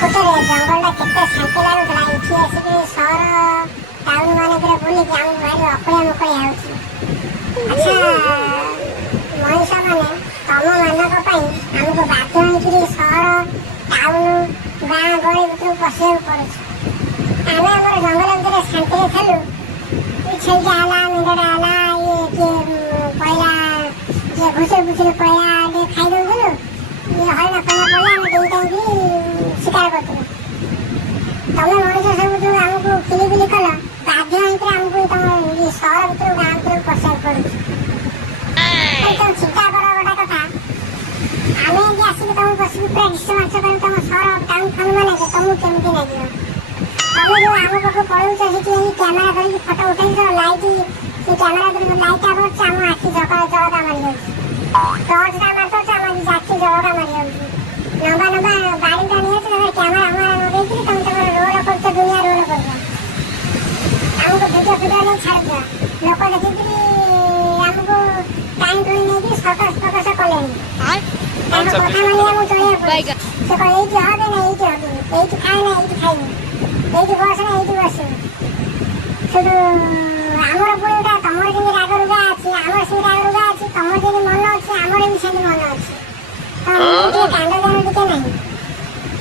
ପ୍ରକୃତରେ ଜଙ୍ଗଲଟା କେତେ ଶାନ୍ତି ଲାଗୁଥିଲା। ଏଠି ଆସିକି ସହର ଟାଉନ ମାନଙ୍କରେ ବୁଲିକି ଆମକୁ ଭାରି ଅକଳିଆ ମକଳିଆ ହେଉଛି। ଆଚ୍ଛା ମଣିଷ ମାନେ ତମମାନଙ୍କ ପାଇଁ ଆମକୁ ବାଧ୍ୟ ହୋଇକିରି ସହର ଟାଉନ ଗାଁ ଗହଳି ଭିତରକୁ ପଶିବାକୁ ପଡ଼ୁଛି। ଆମେ ଆମର ଜଙ୍ଗଲ ଭିତରେ ଶାନ୍ତିରେ ଥିଲୁ। ଛେଳିଟା ହେଲା ମେଣ୍ଢାଟା ହେଲା ଇଏ କିଏ ପଇଲା କିଏ ଘୁଷୁରି ଫୁଷୁରି ପଇଲା ଟିକେ ଖାଇ ଦେଉଥିଲୁ। ଇଏ ହରିଣ ଫରିଣ ପଇଲା ଆମେ ଟିକେ କାହିଁକି ଶିକାର କରୁଥିଲୁ। ତମେ ମଣିଷ ସବୁ ଯୋଉ ଆମକୁ କିଲିବିଲି କଲ ବାଧ୍ୟ ହେଇକିରି ଆମକୁ ତମ ସହର ଭିତରୁ ଗାଁ ଭିତରକୁ ପଶିବାକୁ ପଡୁଛି। ତମେ ଚିନ୍ତା କର ଗୋଟେ କଥା, ଆମେ ଏମିତି ଆସିକି ତମକୁ ବସିକି ପୁରା ନିଶ୍ଚୟ ମାଂସ କରି ତମ ସହର ଟାଉନ ଫାଉନ ମାନେ ତମକୁ କେମିତି ଲାଗିବ? ତମେ ଯୋଉ ଆମ ପାଖକୁ ପଳଉଛ ସେଠି କ୍ୟାମେରା ଧରିକି ଫଟୋ ଉଠେଇଛ, ଲାଇଟ୍ ସେ କ୍ୟାମେରା ଧରିକି ଲାଇଟ୍ଟା କରୁଛି ଆମ ଆଖି ଜଳକା ମାରିଯାଉଛି। ଟର୍ଚ୍ଚଟା ମାରୁଛ ଆମ ଆଖି ଜଳକା ମାରିଯାଉଛି। ଲମ୍ବା ଲମ୍ବା ବାଡ଼ିଟା ନିଆଉଛି ତମେ କ୍ୟାମେରା ଆମର ଲଗେଇକିରି ତମେ ତମର ରୋଲ କରୁଛ, ଦୁନିଆ ରୋଲ କରୁଛ। ଆମକୁ ଭିଡ଼ିଓ ଫିଡ଼ିଓ ନେଇ ଛାଡ଼ୁଛ। ଲୋକ ଦେଖିକିରି ଆମକୁ ଟାଇମ୍ ଟୁଣି ନେଇକି ସକସ ଫକସ କଲେଣି। ତାଙ୍କ କଥା ମାନି ଆମକୁ ଚଳିବାକୁ ପଡ଼ୁଛି। ସେ କହ ଏଇଠି ହବେ ନା ଏଇଠି ହବିନି, ଏଇଠି ଖାଏ ନା ଏଇଠି ଖାଇନି, ଏଇଠି ବସ ନା ଏଇଠି ବସିବୁ। ସେଠୁ ଆମର ପୁଣି ଗୋଟେ ତମର ଯେମିତି ରାଗ ରୁଗା ଅଛି, ଆମର ସେମିତି ରାଗ ରୁଗା ଅଛି। ତମର ଯେମିତି ମନ ଅଛି ଆମର ବି ସେମିତି ମନ ଅଛି। ଟିକେ କାଣ୍ଡ ଜ୍ଞାନ ଟିକେ ନାହିଁ।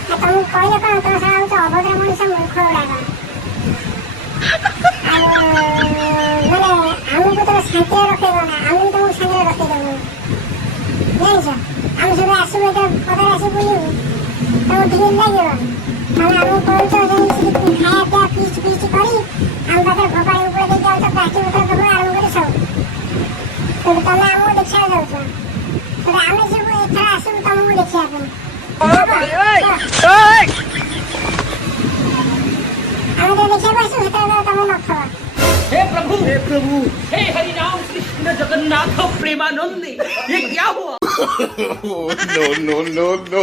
ତମକୁ କହିଲେ କଣ ତମ ସାରା ହଉଛି ଅଭଦ୍ର ମଣିଷ, ମୂର୍ଖ ଗୁଡ଼ାକ। ଆଉ ମାନେ ଆମକୁ ତମେ ଶାନ୍ତିରେ ରଖେଇବ ନା, ଆମେ ବି ତମକୁ ଶାନ୍ତିରେ ରଖେଇଦେବୁ। ଜାଣିଛ ଆମେ ସବୁ ଆସିବୁ ଏତେ ପଦାରେ ଆସି ବୁଲିବୁ, ତମକୁ ଠିକ୍ ଲାଗିବ? ତମେ ଆମକୁ କହୁଛ ଖାଇବା ପିଇବା ଫିଷ୍ଟ ଫିଷ୍ଟ କରି ଆମ ପାଖରେ ଫୋପାଡ଼ି ଉପରେ ଦେଇକି ଯାଉଛ ପ୍ଲାଷ୍ଟିକ ବୋତଲ ପାଖରୁ ଆରମ୍ଭ କରି ସବୁ। ସେଠୁ ତମେ ଆମକୁ ଦେଖିବାକୁ ଯାଉଛ। ସେଠୁ ଆମେ ଯିବୁ ଏଥର ଆସିବୁ ତମକୁ ଦେଖିବା ପାଇଁ। ଆମେ ତ ଦେଖିବାକୁ ଆସିବୁ, ସେତେବେଳେ ତମେ ନଥିବ। हे प्रभु हे हरि राम कृष्ण जगन्नाथ प्रेमानंद, ये क्या हुआ? no.